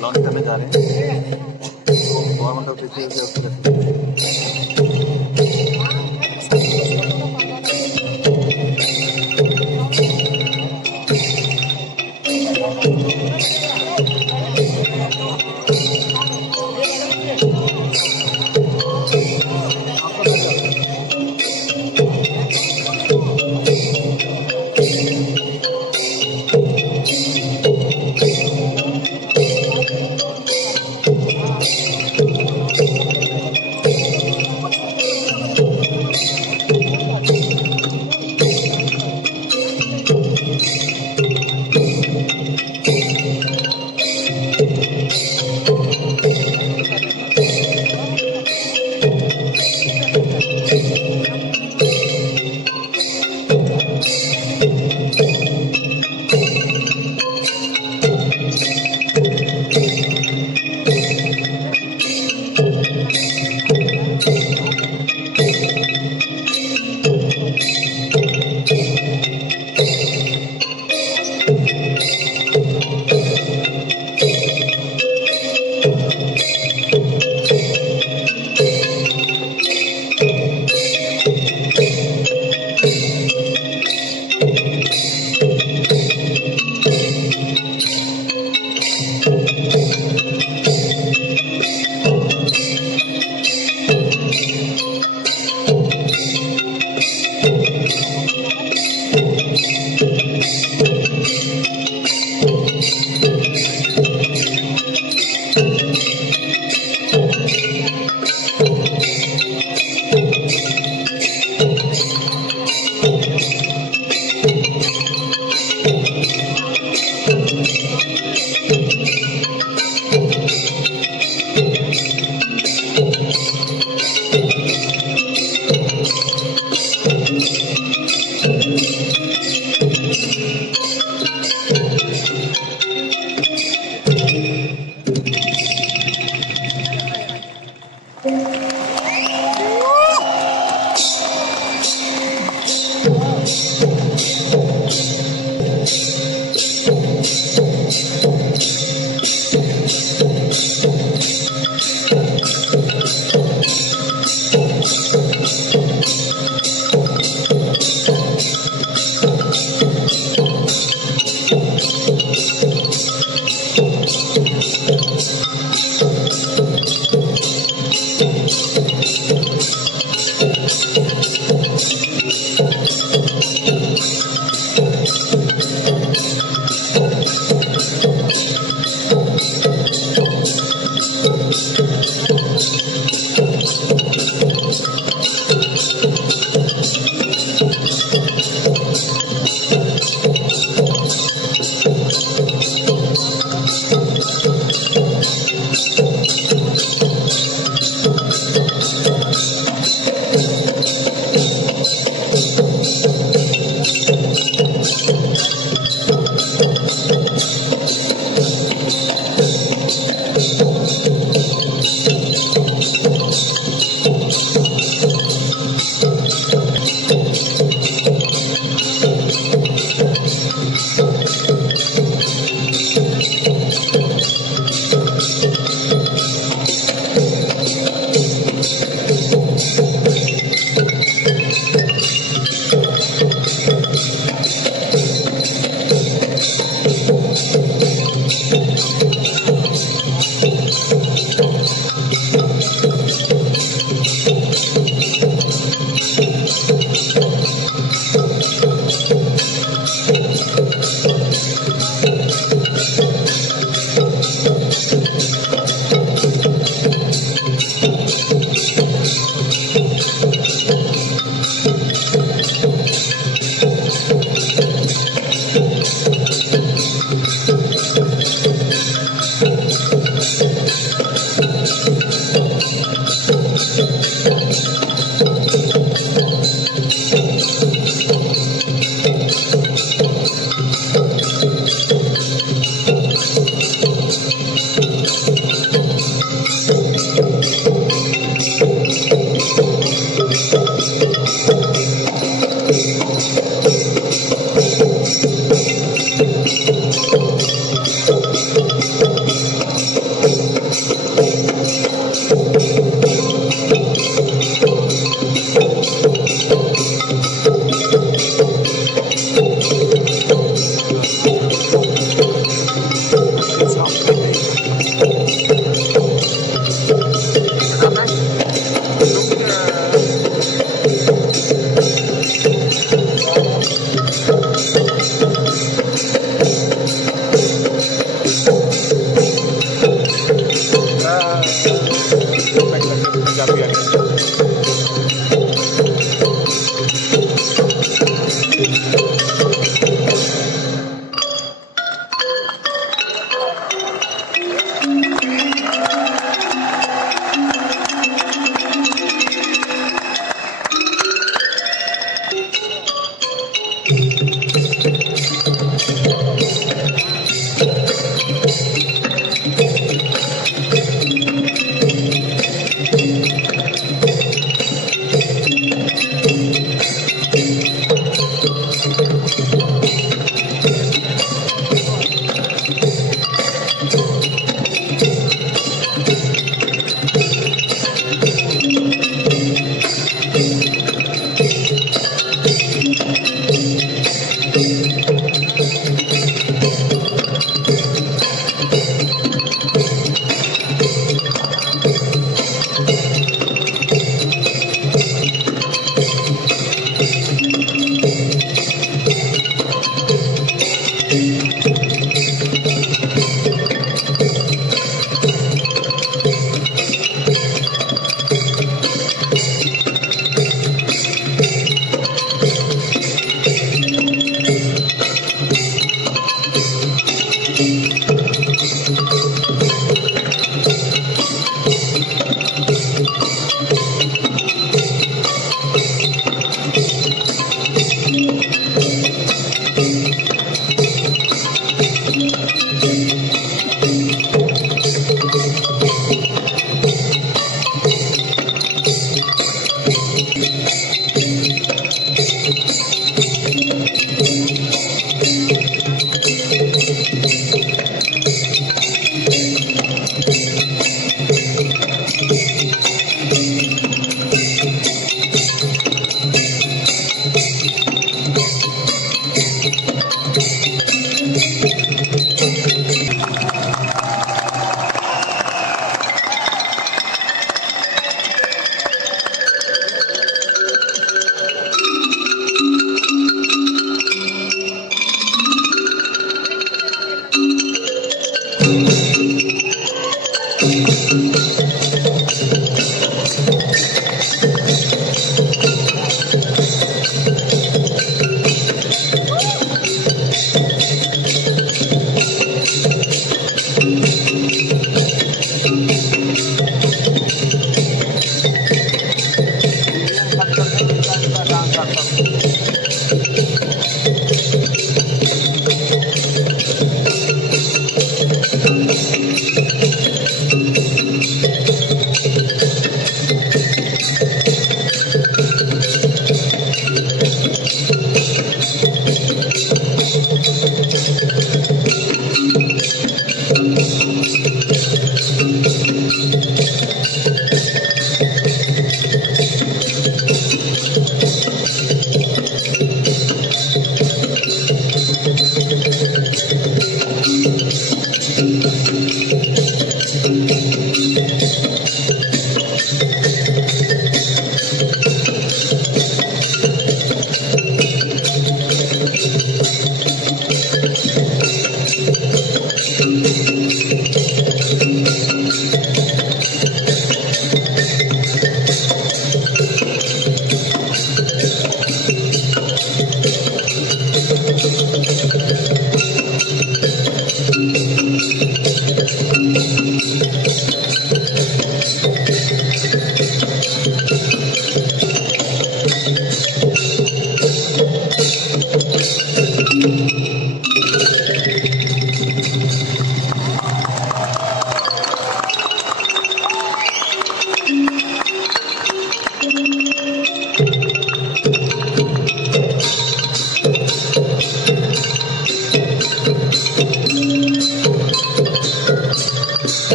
लॉन्च करने जा रहे हैं government of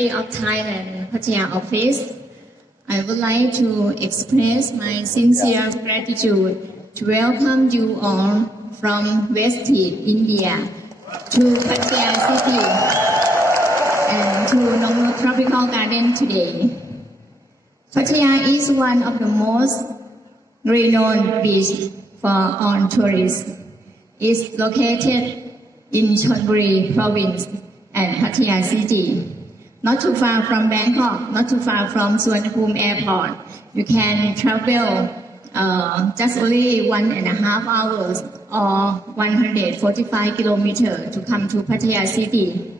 Ministry of Thailand, Pattaya office, I would like to express my sincere gratitude to welcome you all from West India to Pattaya City and to Nong Nok Tropical Garden today. Pattaya is one of the most renowned beaches for all tourists. It's located in Chonburi province and Pattaya City, not too far from Bangkok, not too far from Suvarnabhumi Airport. You can travel just only 1.5 hours or 145 kilometers to come to Pattaya City.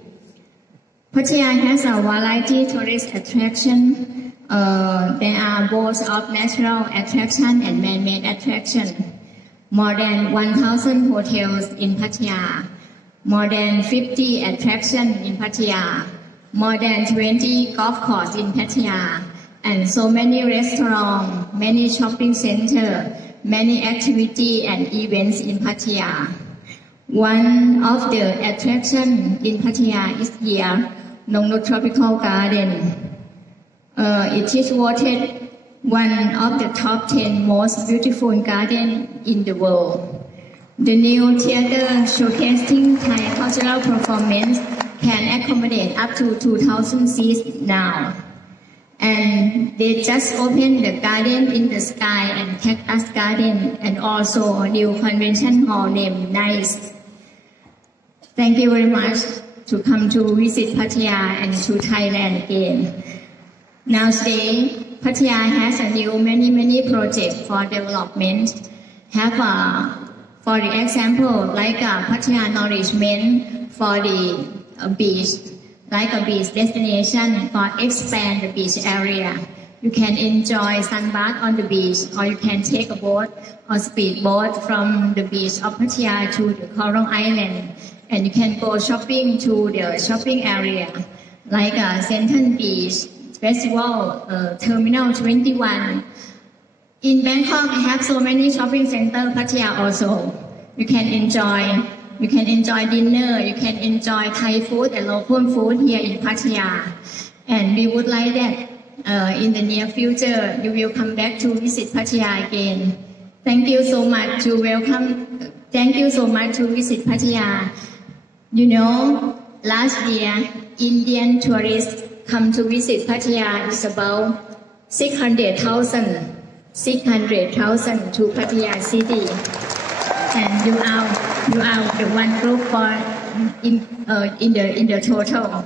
Pattaya has a variety of tourist attraction. There are both of natural attraction and man-made attraction. More than 1,000 hotels in Pattaya, more than 50 attractions in Pattaya, more than 20 golf courses in Pattaya, and so many restaurants, many shopping centers, many activities and events in Pattaya. One of the attractions in Pattaya is here, Nong Nok Tropical Garden. It is voted one of the top 10 most beautiful gardens in the world. The new theater showcasing Thai cultural performance can accommodate up to 2,000 seats now. And they just opened the garden in the sky and cactus garden and also a new convention hall named NICE. Thank you very much to come to visit Pattaya and to Thailand again. Now today, Pattaya has a new many projects for development. For the example, like a Pattaya nourishment for the beach, like a beach destination for expand the beach area. You can enjoy sunbath on the beach, or you can take a boat or speedboat from the beach of Pattaya to the Coral Island, and you can go shopping to the shopping area, like Senton Beach Festival, Terminal 21. In Bangkok, I have so many shopping centers. Pattaya also. You can enjoy dinner. You can enjoy Thai food and local food here in Pattaya. And we would like that in the near future you will come back to visit Pattaya again. Thank you so much to welcome. Thank you so much to visit Pattaya. You know, last year Indian tourists come to visit Pattaya is about 600,000 to Pattaya City, and you are the one group for in the total.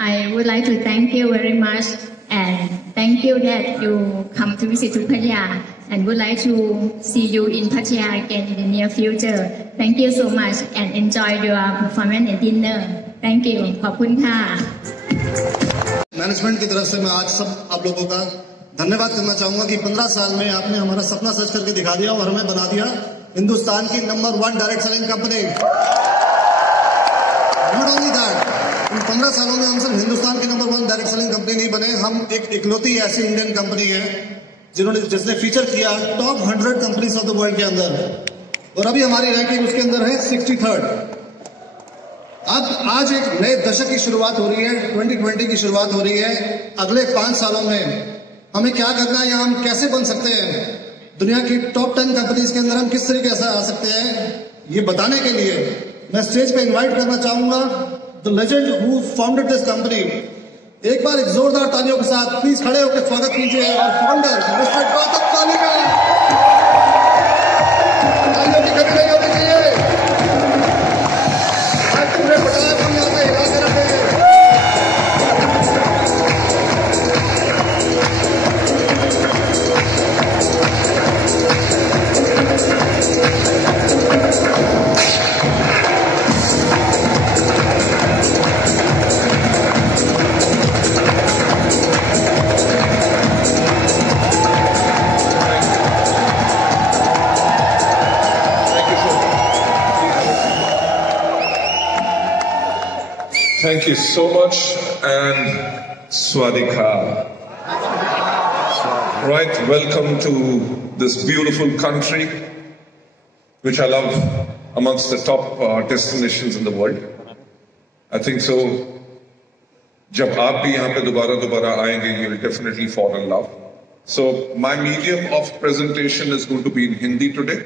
I would like to thank you very much and thank you that you come to visit to Pattaya and would like to see you in Pattaya again in the near future. Thank you so much and enjoy your performance and dinner. Thank you. ขอบคุณค่ะ मैनेजमेंट की तरफ से मैं आज सब आप लोगों का धन्यवाद करना चाहूंगा कि 15 साल में आपने हमारा सपना सच करके दिखा दिया और हमें बना दिया हिंदुस्तान की number 1 direct selling company. Not only that, इन 15 सालों में हम सिर्फ हिंदुस्तान की नंबर 1 डायरेक्ट सेलिंग कंपनी नहीं बने, हम एक इकलौती ऐसी इंडियन कंपनी है जिसने फीचर किया टॉप 100 कंपनीज ऑफ द वर्ल्ड के अंदर, और अभी हमारी रैंकिंग उसके अंदर है 63rd। अब आज एक नए दशक की शुरुआत हो रही है, 2020 की शुरुआत हो रही है। अगले 5 सालों में हमें क्या करना है या हम कैसे बन सकते हैं, दुनिया की टॉप 10 कंपनीज के अंदर हम किस तरीके से आ सकते हैं, ये बताने के लिए मैं स्टेज पे इनवाइट करना चाहूंगा the legend who founded this company. एक बार एक जोरदार तालियों के साथ प्लीज खड़े होकर स्वागत कीजिए और फाउंडर मिस्टर गौतम पाली का। तालियों की कमी नहीं होनी चाहिए। Thank you so much, and Swadika. Right, welcome to this beautiful country, which I love, amongst the top destinations in the world. I think so. जब आप भी यहाँ पे दोबारा आएंगे, you will definitely fall in love. So my medium of presentation is going to be in Hindi today.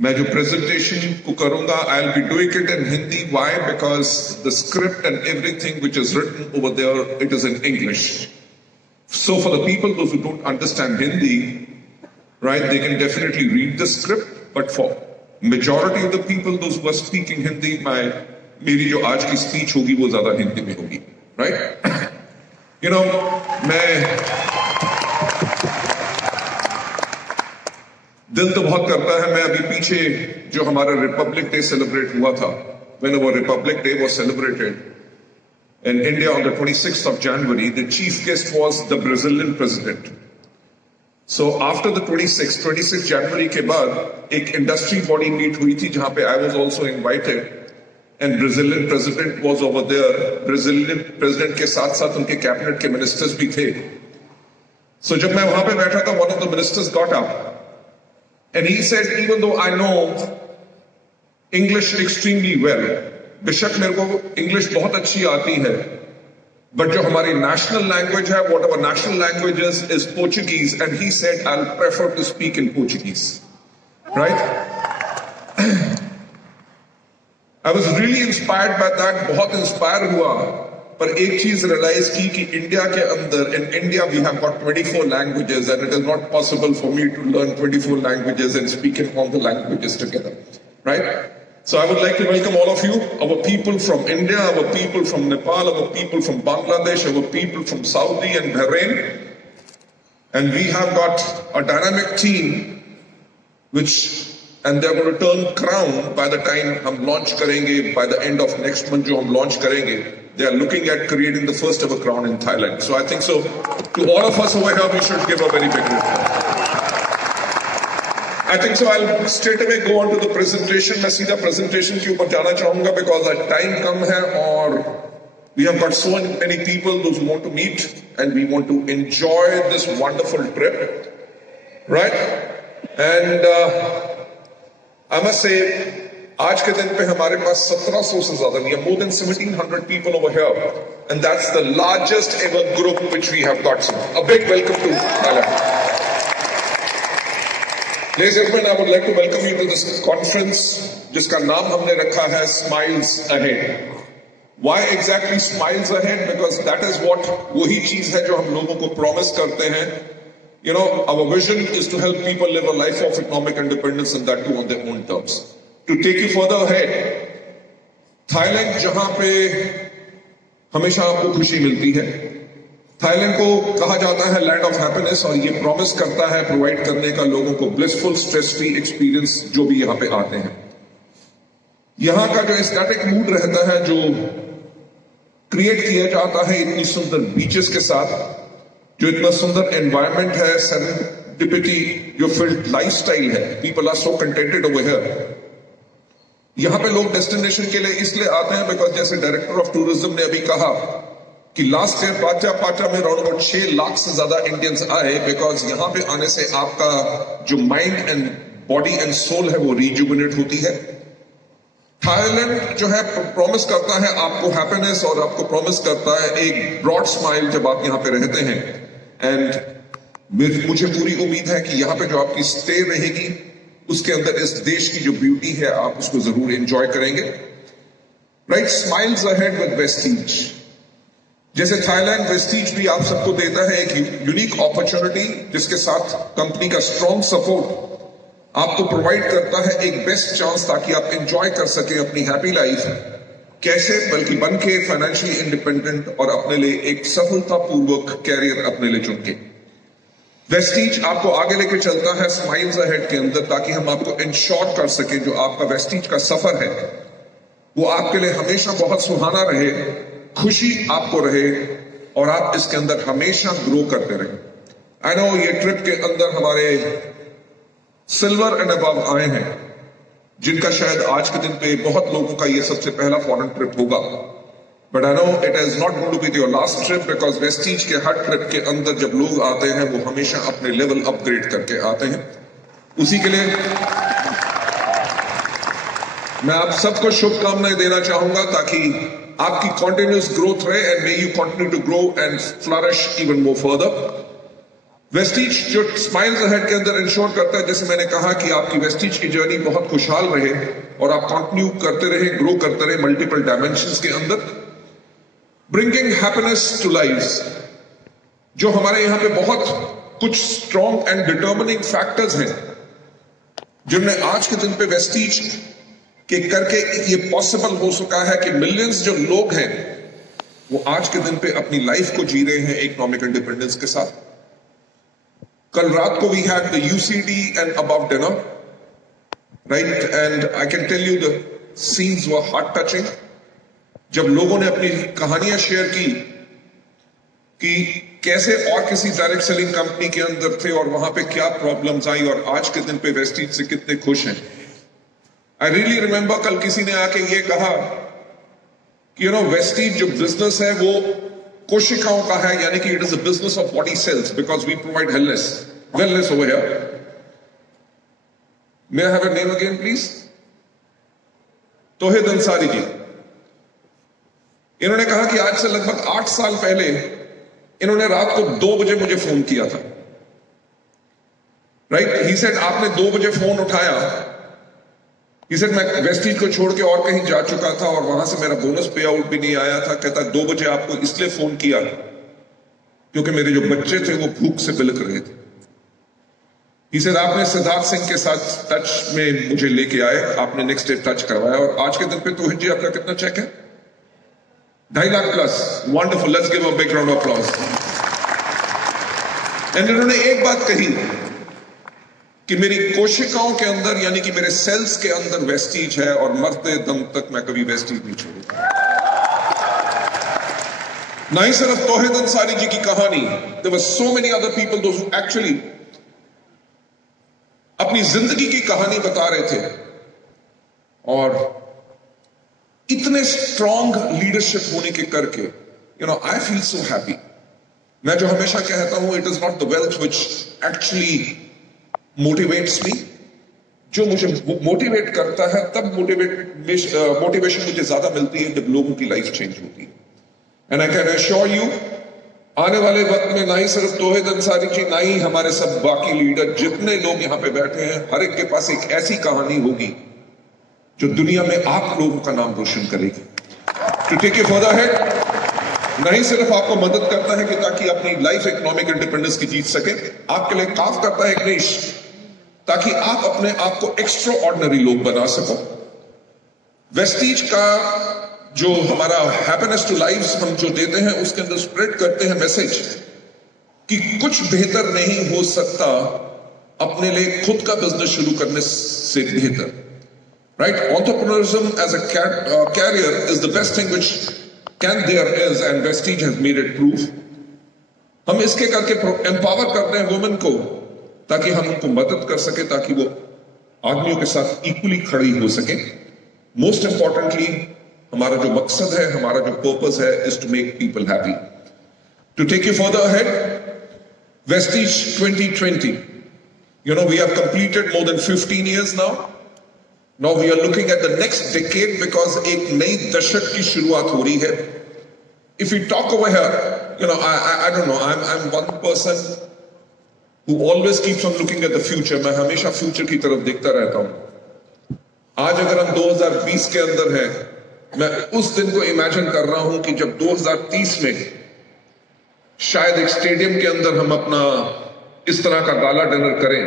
मैं जो presentation को करूँगा, I'll be doing it in Hindi. Why? Because the script and everything which is written over there, it is in English. So for the people, those who don't understand Hindi, right, they can definitely read the script. But for majority of the people, those who are speaking Hindi, मेरी जो आज की speech होगी वो ज़्यादा हिंदी में होगी. Right? You know, मैं दिल तो बहुत करता है. मैं अभी पीछे जो हमारा रिपब्लिक डे सेलिब्रेट हुआ था, when our Republic Day was celebrated in India on the 26th of January, the chief guest was the Brazilian president. So after the 26th January के बाद एक industry body meet हुई थी जहां पे I was also invited. And Brazilian president was over there. Brazilian president के साथ उनके कैबिनेट के मिनिस्टर्स भी थे. So जब मैं वहां पे बैठा था, one of the ministers got up and he said, even though I know English extremely well, बेशक मेरे को English बहुत अच्छी आती है, but जो हमारी national language है, whatever national language is Portuguese, and he said, I'll prefer to speak in Portuguese. Right? I was really inspired by that. बहुत इंस्पायर हुआ. पर एक चीज रियलाइज की कि इंडिया के अंदर, in India we have got 24 languages and it is not possible for me to learn 24 languages and speak in all the languages together. Right? So I would like to welcome all of you, our people from India, our people from Nepal, our people from Bangladesh, our people from Saudi and Bahrain. And we have got a dynamic team and they're going to turn crown by the time हम launch करेंगे, by the end of next month जो हम launch करेंगे. They are looking at creating the first ever crown in Thailand. So I think so, to all of us over here, we should give a very big round. I think so, I'll straight away go on to the presentation. मैं सीधा presentation के ऊपर जाना चाहूँगा because our time कम है और we have got so many people, those who want to meet and we want to enjoy this wonderful trip. Right? And I must say, आज के दिन पे हमारे पास 1700 से ज्यादा, we have more than 1700 people over here, and that's the largest ever group which we have got. So a big welcome to Thailand. Ladies and gentlemen, I would like to welcome you to this conference, जिसका नाम हमने रखा है Smiles Ahead. Why exactly Smiles Ahead? Because that is what वही चीज है जो हम लोगों को promise करते हैं. You know, our vision is to help people live a life of economic independence and that too on their own terms. To take you further ahead, Thailand जहां पे हमेशा आपको खुशी मिलती है, थाईलैंड को कहा जाता है लैंड ऑफ हैप्पीनेस और ये प्रॉमिस करता है प्रोवाइड करने का लोगों को ब्लिसफुल स्ट्रेस फ्री एक्सपीरियंस जो भी यहाँ पे आते हैं. यहाँ का जो एस्थेटिक मूड रहता है जो क्रिएट किया जाता है इतनी सुंदर बीचेस के साथ, जो इतना सुंदर एनवायरनमेंट है, सेरेंडिपिटी जो फील्ड लाइफस्टाइल है, people are so contented over here. यहां पे लोग डेस्टिनेशन के लिए इसलिए आते हैं बिकॉज जैसे डायरेक्टर ऑफ टूरिज्म ने अभी कहा कि लास्ट ईयर पाचा में अराउंड अबाउट 6 लाख से ज्यादा इंडियंस आए, बिकॉज यहां पे आने से आपका जो mind and body and soul है वो रिजुविनेट होती है. थाईलैंड जो है प्रॉमिस करता है आपको हैप्पीनेस और आपको प्रॉमिस करता है एक ब्रॉड स्माइल जब आप यहाँ पे रहते हैं. एंड मुझे पूरी उम्मीद है कि यहाँ पे जो आपकी स्टे रहेगी उसके अंदर इस देश की जो ब्यूटी है आप उसको जरूर एंजॉय करेंगे. Right, smiles ahead with Vestige. जैसे थाईलैंड वेस्टीज भी आप सबको देता है एक यूनिक अपॉर्चुनिटी जिसके साथ कंपनी का स्ट्रॉन्ग सपोर्ट आपको प्रोवाइड करता है एक बेस्ट चांस ताकि आप एंजॉय कर सके अपनी हैप्पी लाइफ. कैसे? बल्कि बन के फाइनेंशियली इंडिपेंडेंट और अपने लिए एक सफलतापूर्वक कैरियर अपने लिए चुन के. वेस्टीज आपको आगे लेके चलता है स्माइल्स अहेड के अंदर ताकि हम आपको इंश्योर कर सके जो आपका वेस्टीज का सफर है वो आपके लिए हमेशा बहुत सुहाना रहे, खुशी आपको रहे और आप इसके अंदर हमेशा ग्रो करते रहे. आई नो ये ट्रिप के अंदर हमारे सिल्वर एंड अबव आए हैं जिनका शायद आज के दिन पे बहुत लोगों का ये सबसे पहला फॉरेन ट्रिप होगा. But I know it is not going to be your last trip because Vestige के हर ट्रिप के अंदर जब लोग आते हैं वो हमेशा अपने लेवल अपग्रेड करके आते हैं. उसी के लिए मैं आप सबको शुभकामनाएं देना चाहूंगा ताकि आपकी कंटिन्यूस ग्रोथ रहे and may you continue to grow and flourish even more further. Vestige जो स्माइल्स अहेड के अंदर इंश्योर करता है, जैसे मैंने कहा कि आपकी वेस्टीज की जर्नी बहुत खुशहाल रहे और आप कंटिन्यू करते रहे, ग्रो करते रहे मल्टीपल डायमेंशंस के अंदर। ब्रिंगिंग हैप्पीनेस टू लाइव्स, जो हमारे यहां पे बहुत कुछ स्ट्रॉन्ग एंड डिटर्मिनिंग फैक्टर्स हैं जिनमें आज के दिन पे वेस्टीज के करके ये पॉसिबल हो सका है कि मिलियंस जो लोग हैं वो आज के दिन पे अपनी लाइफ को जी रहे हैं इकोनॉमिक इंडिपेंडेंस के साथ। कल रात को we had the UCD and above dinner, right, and I can tell you the scenes were heart touching. जब लोगों ने अपनी कहानियां शेयर की कि कैसे और किसी डायरेक्ट सेलिंग कंपनी के अंदर थे और वहां पे क्या प्रॉब्लम्स आई और आज के दिन पे वेस्टीज से कितने खुश हैं। आई रियली रिमेंबर कल किसी ने आके ये कहा कि वेस्टीज जो बिजनेस है वो कोशिकाओं का है, यानी कि it is a business of body sales because we provide wellness over here. May I have a name again please? Tauheed Ansari जी। इन्होंने कहा कि आज से लगभग 8 साल पहले इन्होंने रात को 2 बजे मुझे फोन किया था, राइट। ही सेड आपने 2 बजे फोन उठाया, ही सेड मैं वेस्टीज को छोड़ के और कहीं जा चुका था और वहां से मेरा बोनस पे आउट भी नहीं आया था। कहता 2 बजे आपको इसलिए फोन किया क्योंकि मेरे जो बच्चे थे वो भूख से बिलक रहे थे। ही सेड आपने सिद्धार्थ सिंह के साथ टच में मुझे लेके आए, आपने नेक्स्ट डे टच करवाया और आज के दिन पे तौहीद जी आपका कितना चेक है? 2.5 lakh plus. Wonderful, let's give a big round of applause. And इन्होंने एक बात कही कि मेरी कोशिकाओं के अंदर यानी कि मेरे सेल्स के अंदर वेस्टीज है और मरते दम तक मैं कभी वेस्टीज नहीं छोड़ूंगा। ना ही सिर्फ तौहीद अंसारी जी की कहानी, there were so many other people those who actually अपनी जिंदगी की कहानी बता रहे थे और इतने स्ट्रॉन्ग लीडरशिप होने के करके आई फील सो हैप्पी। मैं जो हमेशा कहता हूं, it is not the wealth which actually motivates me. जो मुझे मोटिवेट करता है तब मोटिवेशन मुझे ज्यादा मिलती है जब लोगों की लाइफ चेंज होती है। And I can assure you, आने वाले वक्त में ना ही सिर्फ तौहीद अंसारी जी, ना ही हमारे सब बाकी लीडर जितने लोग यहां पे बैठे हैं, हर एक के पास एक ऐसी कहानी होगी जो दुनिया में आप लोगों का नाम रोशन करेगी। To take you further head, नहीं सिर्फ आपको मदद करता है कि ताकि अपनी लाइफ इकोनॉमिक इंडिपेंडेंस की जीत सके, आपके लिए काम करता है गणेश ताकि आप अपने आप को एक्स्ट्रा ऑर्डिनरी लोग बना सको। वेस्टीज का जो हमारा हैप्पीनेस टू लाइव्स हम जो देते हैं उसके अंदर स्प्रेड करते हैं मैसेज कि कुछ बेहतर नहीं हो सकता अपने लिए खुद का बिजनेस शुरू करने से बेहतर, right. Entrepreneurism as a career is the best thing which can there is and vestiges has made it prove. हम इसके करके एम्पावर करते हैं वुमेन को ताकि हम उनको मदद कर सके, ताकि वो आदमियों के साथ इक्वली खड़ी हो सके। मोस्ट इंपॉर्टेंटली हमारा जो मकसद है, हमारा जो पर्पस है, is to make people happy. To take you further ahead, Vestige 2020, we have completed more than 15 years now. Now we are looking at the next decade because एक नई दशक की शुरुआत हो रही है। If we talk over here, I don't know, I'm one person who always keeps on looking at the future. मैं हमेशा फ्यूचर की तरफ देखता रहता हूं। आज अगर हम 2020 के अंदर हैं, मैं उस दिन को इमेजिन कर रहा हूं कि जब 2030 में शायद एक स्टेडियम के अंदर हम अपना इस तरह का गाला डिनर करें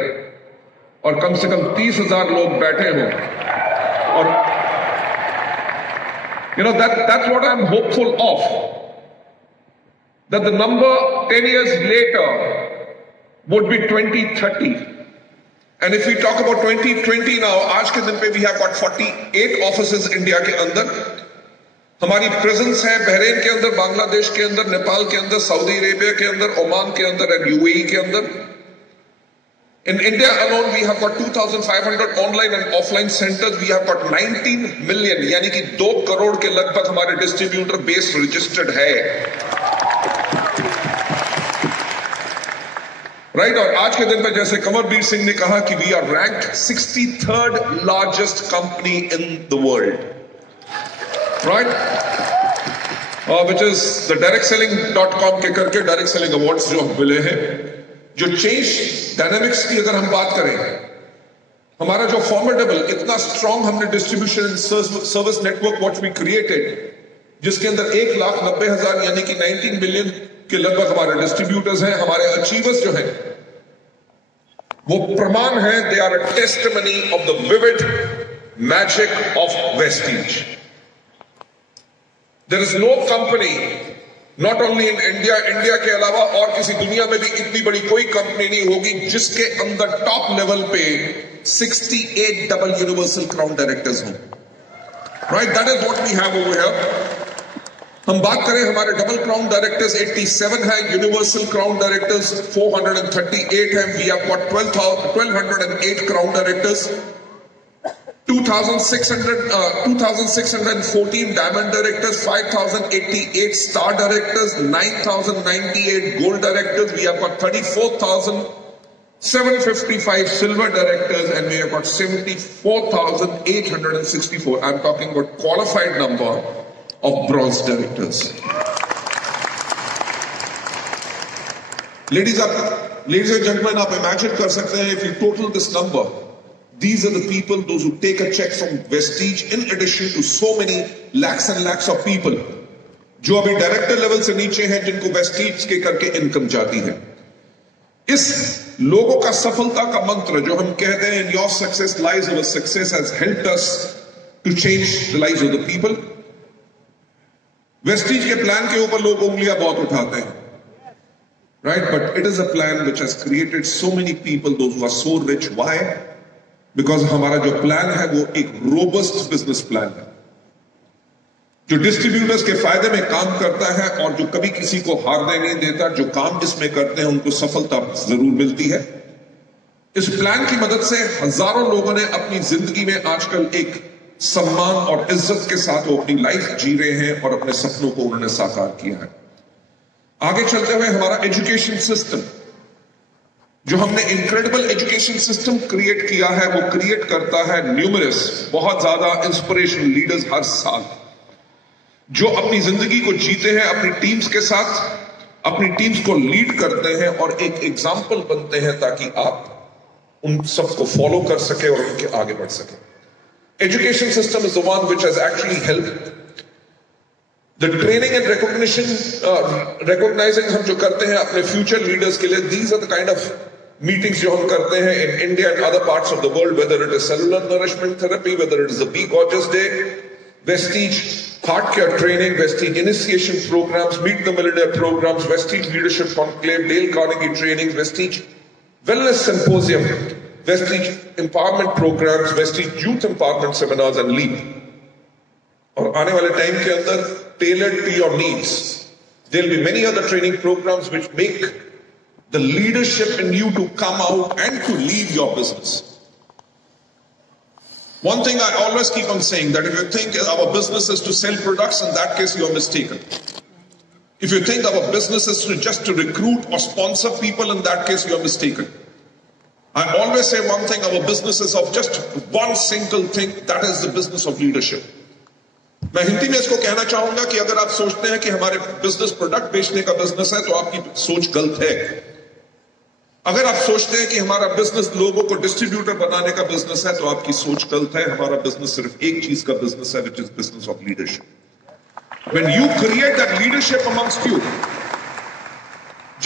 और कम से कम 30,000 लोग बैठे हों और that's what I'm hopeful of, that the number 10 years later would be 2030. And if we talk about 2020 now, आज के दिन पे we have got 48 offices India के अंदर। हमारी प्रेजेंस है बहरीन के अंदर, बांग्लादेश के अंदर, नेपाल के अंदर, सऊदी अरेबिया के अंदर, ओमान के अंदर और यूएई के अंदर। In India alone, we have got 2,500 online and offline centers. We have got 19 million, यानी कि 2 करोड़ के लगभग हमारे डिस्ट्रीब्यूटर बेस रजिस्टर्ड है, राइट। और आज के दिन पे जैसे कंवरवीर सिंह ने कहा कि we are ranked 63rd largest company in the world, right. which is the directselling.com के करके डायरेक्ट सेलिंग अवार्ड्स जो मिले हैं, जो चेंज डायनामिक्स की अगर हम बात करें, हमारा जो फॉर्मेडेबल इतना स्ट्रॉन्ग हमने distribution service network what we created, जिसके अंदर 1,90,000 यानी कि 19 मिलियन के लगभग हमारे डिस्ट्रीब्यूटर्स हैं, हमारे अचीवर्स जो हैं वो प्रमाण है, they are a testimony of the vivid magic of Vestige. There is no company, not only in India के अलावा और किसी दुनिया में भी इतनी बड़ी कोई कंपनी नहीं होगी जिसके अंदर टॉप लेवल पे 68 डबल यूनिवर्सल क्राउन डायरेक्टर्स हों. Right, that is what we have over here. हम बात करें हमारे डबल क्राउन डायरेक्टर्स 87 है, यूनिवर्सल क्राउन डायरेक्टर्स 438 है. We have got 1208 crown directors, 2,614 diamond directors, 5,088 star directors, 9,098 gold directors. We have got 34,755 silver directors and we have got 74,864. I'm talking about qualified number of bronze directors. Ladies and gentlemen, आप imagine कर सकते हैं, if you total this number, these are the people, those who take a check from Vestige, in addition to so many lakhs and lakhs of people, जो अभी director level से नीचे हैं, जिनको Vestige के करके इनकम जाती है. इस लोगों का सफलता का मंत्र जो हम कहते हैं, in your success lies our success, has helped us to change the lives of the people. Vestige के प्लान के ऊपर लोग उंगलियां बहुत उठाते हैं, right? But it is a plan which has created so many people, those who are so rich. Why? Because हमारा जो प्लान है वो एक robust business plan है, जो डिस्ट्रीब्यूटर्स के फायदे में काम करता है और जो कभी किसी को हारने नहीं देता. जो काम जिसमें करते हैं उनको सफलता जरूर मिलती है. इस प्लान की मदद से हजारों लोगों ने अपनी जिंदगी में आजकल एक सम्मान और इज्जत के साथ वो अपनी लाइफ जी रहे हैं और अपने सपनों को उन्होंने साकार किया है. आगे चलते हुए हमारा एजुकेशन सिस्टम, जो हमने इनक्रेडिबल एजुकेशन सिस्टम क्रिएट किया है, वो क्रिएट करता है न्यूमरस, बहुत ज्यादा इंस्पिरेशनल लीडर्स हर साल, जो अपनी जिंदगी को जीते हैं अपनी टीम्स के साथ, अपनी टीम्स को लीड करते हैं और एक एग्जाम्पल बनते हैं ताकि आप उन सबको फॉलो कर सके और उनके आगे बढ़ सके. Education system is the one which has actually helped the training and recognizing हम जो करते हैं अपने future leaders के लिए. These are the kind of meetings जो हम करते हैं in India and other parts of the world, whether it is cellular nourishment therapy, whether it is the Be Gorgeous Day, Vestige Heart Care Training, Vestige Initiation Programs, Meet the Millionaire Programs, Vestige Leadership Conclave, Dale Carnegie Trainings, Vestige Wellness Symposium, Vestige Empowerment Programs, Vestige Youth Empowerment Seminars and Leap. और आने वाले टाइम के अंदर tailored to your needs, there will be many other training programs which make the leadership in you to come out and to leave your business. One thing I always keep on saying, that if you think our business is to sell products, in that case you are mistaken. If you think our business is just to recruit or sponsor people, in that case you are mistaken. I always say one thing, our business is of just one single thing, that is the business of leadership. मैं हिंदी में इसको कहना चाहूंगा कि अगर आप सोचते हैं कि हमारे बिजनेस प्रोडक्ट बेचने का बिजनेस है तो आपकी सोच गलत है. अगर आप सोचते हैं कि हमारा बिजनेस लोगों को डिस्ट्रीब्यूटर बनाने का बिजनेस है तो आपकी सोच गलत है. हमारा बिजनेस सिर्फ एक चीज का बिजनेस है, which is business of leadership. When you create that leadership amongst you,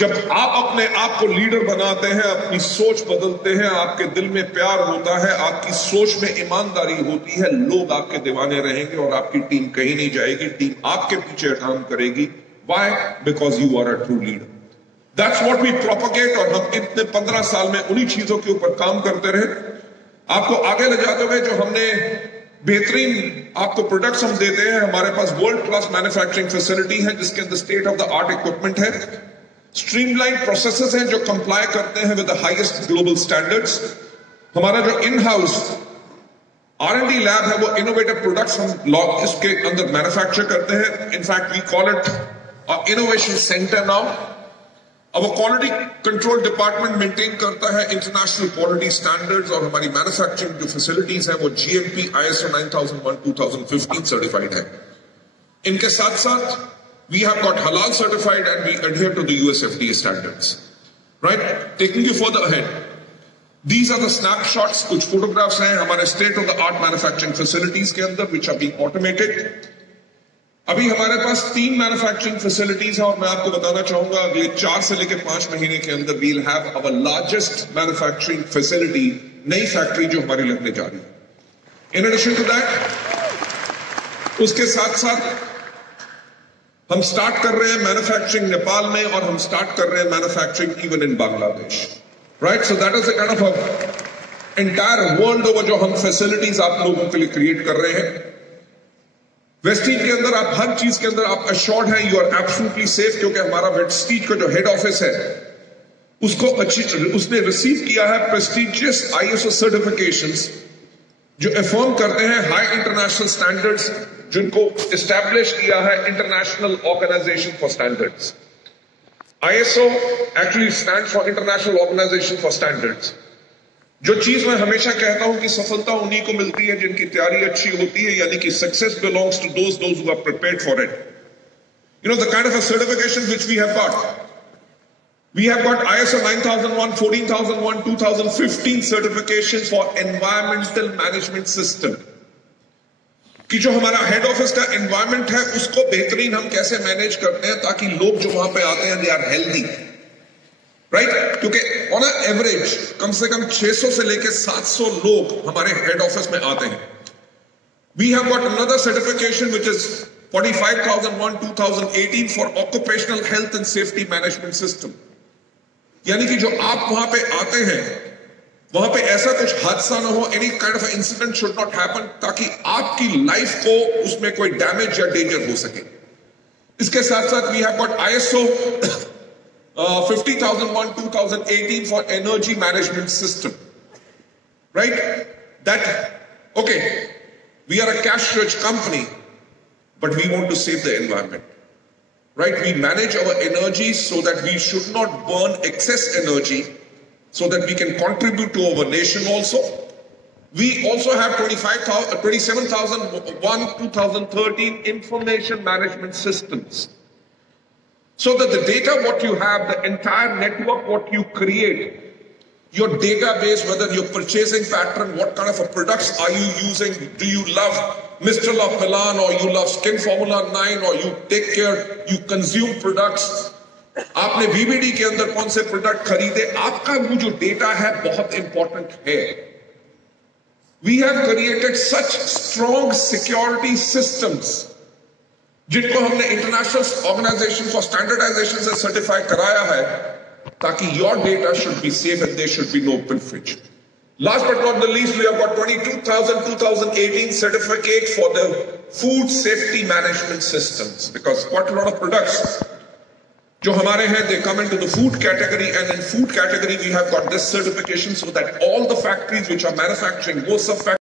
जब आप अपने आप को लीडर बनाते हैं, अपनी सोच बदलते हैं, आपके दिल में प्यार होता है, आपकी सोच में ईमानदारी होती है, लोग आपके दीवाने रहेंगे और आपकी टीम कहीं नहीं जाएगी, टीम आपके पीछे काम करेगी. Why? Because you are a true leader. That's what we propagate. और हम इतने 15 साल में उन्हीं चीजों के ऊपर काम करते रहे. आपको आगे ले जाते हुए जो हमने बेहतरीन आपको प्रोडक्ट्स हम देते हैं, हमारे पास वर्ल्ड क्लास मैन्युफैक्चरिंग फैसिलिटी है जिसके अंदर state of the art equipment है, स्ट्रीमलाइन प्रोसेसेस हैं जो कंप्लाई करते हैं with the highest global standards. हमारा जो इन हाउस R&D लैब है वो इनोवेटिव प्रोडक्ट्स हम इसके अंदर मैन्युफैक्चर करते हैं. In fact we call it innovation centre now. अब क्वालिटी कंट्रोल डिपार्टमेंट मेंटेन करता है इंटरनेशनल क्वालिटी स्टैंडर्ड्स और हमारी मैन्युफैक्चरिंग जो फैसिलिटीज हैं वो GMP ISO 9001 2015 सर्टिफाइड है. इनके साथ साथ We have got halal certified and we adhere to the US FDA standards. Right? Taking you further ahead. These are the snapshots, कुछ photographs हैं हमारे state of the art manufacturing facilities के अंदर, which are being automated. अभी हमारे पास 3 manufacturing facilities हैं और मैं आपको बताना चाहूंगा अगले 4 से लेकर 5 महीने के अंदर we'll have our largest manufacturing facility, नई फैक्ट्री जो हमारी लगने जा रही है। इन एडिशन टू दैट, उसके साथ साथ हम स्टार्ट कर रहे हैं मैन्युफैक्चरिंग नेपाल में और हम स्टार्ट कर रहे हैं manufacturing even in Bangladesh. Right, so that is a kind of a entire world over जो हम फैसिलिटीज आप लोगों के लिए क्रिएट कर रहे हैं। वेस्टीज के अंदर आप हर चीज के अंदर आप अश्योर्ड हैं, यू आर एब्सोल्युटली सेफ, क्योंकि हमारा वेस्टीज का जो हेड ऑफिस है उसने रिसीव किया है प्रेस्टिजियस ISO सर्टिफिकेशंस जो अफर्म करते हैं हाई इंटरनेशनल स्टैंडर्ड्स, जिनको एस्टैब्लिश किया है international organisation for standards. ISO actually stands for international organisation for standards. जो चीज मैं हमेशा कहता हूं कि सफलता उन्हीं को मिलती है जिनकी तैयारी अच्छी होती है, यानी कि success belongs to those who are prepared for it. You know the kind of certification which we have got ISO 9001, 14001, 2015 certifications for environmental management system, कि जो हमारा हेड ऑफिस का एनवायरमेंट है उसको बेहतरीन हम कैसे मैनेज करते हैं ताकि लोग जो वहां पे आते हैं दे आर हेल्दी। राइट, क्योंकि ऑन एवरेज कम से कम 600 से लेकर 700 लोग हमारे हेड ऑफिस में आते हैं। We have got another certification which is 45001, 2018 for occupational health and safety management system, यानी कि जो आप वहां पे आते हैं वहां पे ऐसा कुछ हादसा ना हो, any kind of incident should not happen, ताकि आपकी लाइफ को उसमें कोई डैमेज या डेंजर हो सके। इसके साथ साथ we have got ISO 50001, 2018 for energy management system. Right? That, okay, we are a cash rich company, but we want to save the environment. Right? We manage our energy so that we should not burn excess energy, so that we can contribute to our nation also. We also have 27001, 2013 information management systems. So that the data what you have, the entire network what you create, your database, whether your purchasing pattern, what kind of a products are you using, do you love Mistral of Milan or you love Skin Formula 9 or you take care, you consume products, आपने VBD के अंदर कौन से प्रोडक्ट खरीदे, आपका वो जो डेटा है बहुत इंपॉर्टेंट है। We have created such strong security systems जिनको हमने इंटरनेशनल ऑर्गेनाइजेशन फॉर स्टैंडर्डाइजेशन से सर्टिफाई कराया है, ताकि your data should be safe and there should be no पिनफिच। Last but not the least, we have got 22,000 2018 certificate for the food safety management systems, because quite a lot of products जो हमारे हैं they come into the food category, and in food category we have got this certification so that all the factories which are manufacturing वो सब